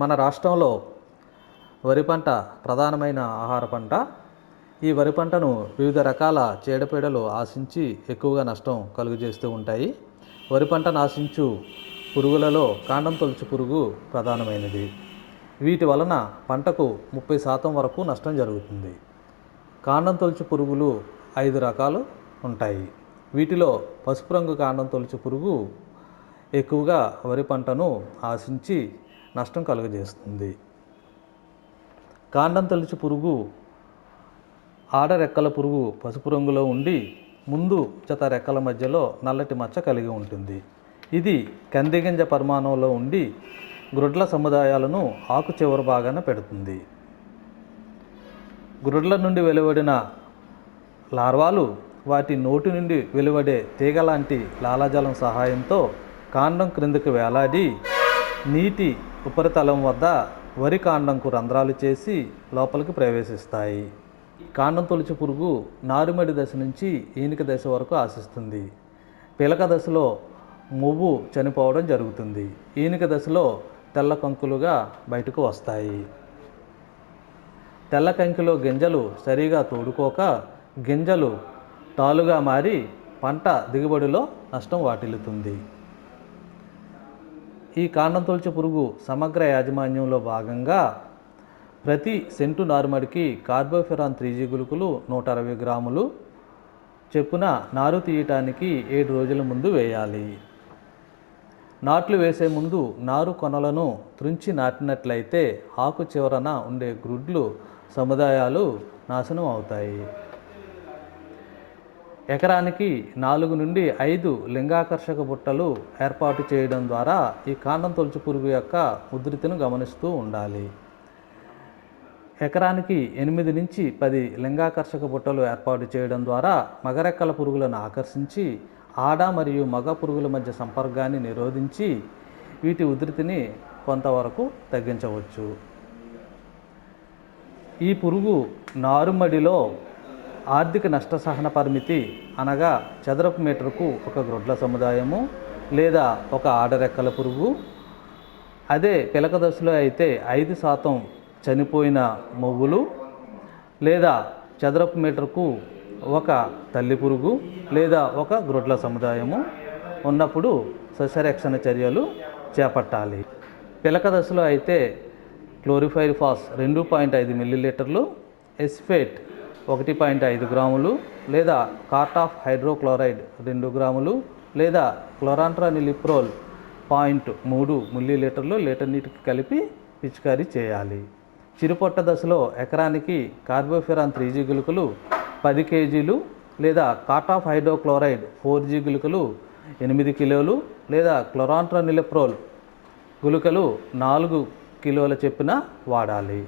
మన రాష్ట్రంలో వరి పంట ప్రధానమైన ఆహార పంట. ఈ వరి పంటను వివిధ రకాల చీడపీడలు ఆశించి ఎక్కువగా నష్టం కలుగజేస్తూ ఉంటాయి. వరి పంటను ఆశించు పురుగులలో కాండం తొలుచు పురుగు ప్రధానమైనది. వీటి వలన పంటకు 30% వరకు నష్టం జరుగుతుంది. కాండం తొలుచు పురుగులు 5 రకాలు ఉంటాయి. వీటిలో పసుపు రంగు కాండం తొలుచు పురుగు ఎక్కువగా వరి పంటను ఆశించి నష్టం కలుగజేస్తుంది. కాండం తొలుచు పురుగు ఆడ రెక్కల పురుగు పసుపు రంగులో ఉండి ముందు జత రెక్కల మధ్యలో నల్లటి మచ్చ కలిగి ఉంటుంది. ఇది కందిగింజ పరిమాణంలో ఉండి గ్రుడ్ల సముదాయాలను ఆకు చివరి భాగాన పెడుతుంది. గ్రుడ్ల నుండి వెలువడిన లార్వాలు వాటి నోటి నుండి వెలువడే తీగ లాంటి లాలాజలం సహాయంతో కాండం క్రిందకు వేలాడి నీటి ఉపరితలం వద్ద వరి కాండంకు రంధ్రాలు చేసి లోపలికి ప్రవేశిస్తాయి. కాండం తొలుచు పురుగు నారుమడి దశ నుంచి ఈనిక దశ వరకు ఆశిస్తుంది. పిలక దశలో మొవ్వు చనిపోవడం జరుగుతుంది. ఈనిక దశలో తెల్ల కంకులుగా బయటకు వస్తాయి. తెల్ల కంకిలో గింజలు సరిగా తోడుకోక గింజలు తాలుగా మారి పంట దిగుబడిలో నష్టం వాటిల్లుతుంది. ఈ కాండం తొలుచు పురుగు సమగ్ర యాజమాన్యంలో భాగంగా ప్రతి సెంటు నారుమడికి కార్బోఫెరాన్ 3G గుళికలు 160 గ్రాములు చెప్పున నారు తీయటానికి 7 రోజుల ముందు వేయాలి. నాట్లు వేసే ముందు నారు కొనలను త్రుంచి నాటినట్లయితే ఆకు చివరన ఉండే గ్రుడ్లు సముదాయాలు నాశనం అవుతాయి. ఎకరానికి 4 నుండి 5 లింగాకర్షక బుట్టలు ఏర్పాటు చేయడం ద్వారా ఈ కాండం తొలుచు పురుగు యొక్క ఉధృతిని గమనిస్తూ ఉండాలి. ఎకరానికి 8 నుంచి 10 లింగాకర్షక బుట్టలు ఏర్పాటు చేయడం ద్వారా మగరెక్కల పురుగులను ఆకర్షించి ఆడ మరియు మగ పురుగుల మధ్య సంపర్కాన్ని నిరోధించి వీటి ఉధృతిని కొంతవరకు తగ్గించవచ్చు. ఈ పురుగు నారుమడిలో ఆర్థిక నష్ట సహన పరిమితి అనగా చదరపు మీటరుకు 1 గ్రుడ్ల సముదాయము లేదా 1 ఆడరెక్కల పురుగు. అదే పిలక దశలో అయితే 5% చనిపోయిన మొవ్వులు లేదా చదరపు మీటరుకు 1 తల్లి పురుగు లేదా 1 గ్రుడ్ల సముదాయము ఉన్నప్పుడు సస్యరక్షణ చర్యలు చేపట్టాలి. పిలక దశలో అయితే క్లోరిఫైరిఫాస్ 2.5 మిల్లీలీటర్లు, ఎసిఫేట్ 1.5 గ్రాములు లేదా కార్టాఫ్ హైడ్రోక్లోరైడ్ 2 గ్రాములు లేదా క్లోరాంట్రానిలిప్రోల్ 0.3 మిల్లీలీటర్లు లీటర్ నీటికి కలిపి పిచికారీ చేయాలి. చిరుపొట్ట దశలో ఎకరానికి కార్బోఫెరాన్ 3G గుళికలు 10 కేజీలు లేదా కార్టాఫ్ హైడ్రోక్లోరైడ్ 4G గుళికలు 8 కిలోలు లేదా క్లోరాంట్రానిలిప్రోల్ గుళికలు 4 కిలోల చొప్పున వాడాలి.